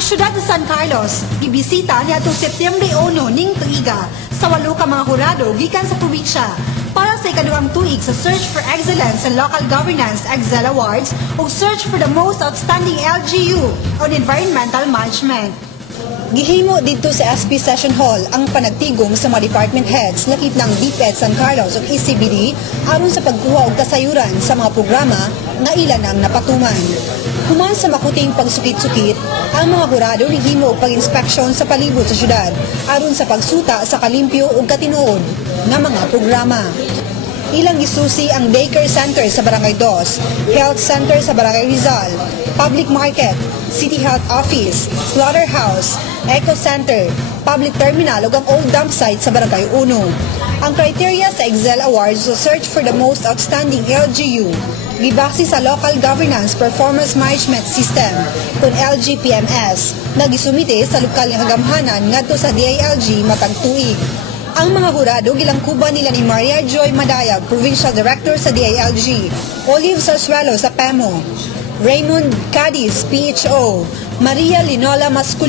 siyudad sa San Carlos gibisita niadtong Setyembre 1 ning tuiga sa 8 ka mga hurado gikan sa probinsya para sa ikaduhang tuig sa Search for Excellence in Local Governance Excel Awards o Search for the Most Outstanding LGU on Environmental Management. Gihimo dito sa SP Session Hall ang panagtigom sa mga department heads lakip ng DepEd San Carlos o ECBD aron sa pagkuha og kasayuran sa mga programa nga ilan ang napatuman. Human sa makuting pagsukit-sukit, ang mga hurado gihimo og pag-inspeksyon sa palibot sa syudad aron sa pagsuta sa kalimpyo ug katinuod nga mga programa. Ilang gisusi ang daycare center sa Barangay 2, health center sa Barangay Rizal, public market, city health office, slaughterhouse, eco center, public terminal ug ang old dump site sa Barangay 1. Ang criteria sa Excel Awards sa Search for the Most Outstanding LGU gibase sa Local Governance Performance Management System kung LGPMS na gisumite sa lokal nga kagamhanan ngadto sa DILG matag tuig. Ang mga hurado gilangkuban nila ni Maria Joy Madayag, Provincial Director sa DILG, Olive Sarsuelo sa PEMO, Raymond Cadiz, PHO, Maria Linola Masculino,